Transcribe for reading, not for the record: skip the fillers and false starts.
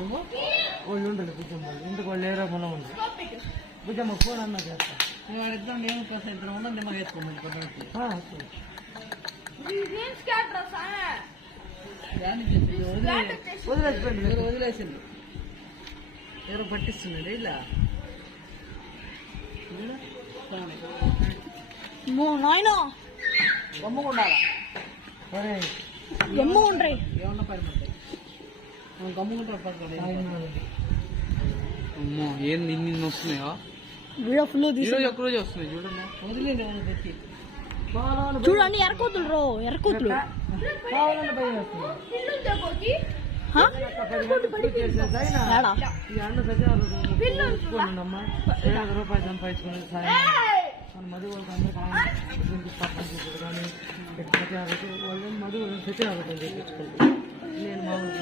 నువ్వు వాళ్ళు ఉండదు బుజ్జమ్మ ఇంటికి వాళ్ళు ఏరో మనం ఉంది బుజ్జమ్మ ఫోన్ అన్నా చేస్తా వాడు ఇద్దరం ఏమో కోసం ఇద్దరం ఉన్నాం నిమ్మ వేసుకోమని వదిలేసింది ఎవరో పట్టిస్తున్నాడు ఇలా గమ్ముకుండాలా ఏమన్నా పని పడతాయి గమ్ముకుంటారు పడతాడు అమ్మో ఏంది ఇన్ని వస్తున్నాయా ఈరోజు ఒక్కరోజు వస్తున్నాయి చూడండి వదిలేదు ఏమన్నా పెట్టి చూడండి ఎరకోతులు ఎరకోతులు ఈ అన్న సచివాలమ్మా 7,000 రూపాయలు సంపాదించుకుని మన మధు వాళ్ళకి అందరికీ కానీ సచివాలయం వాళ్ళు మధు సచివాలయం చేయించుకుంటాను నేను మామూలు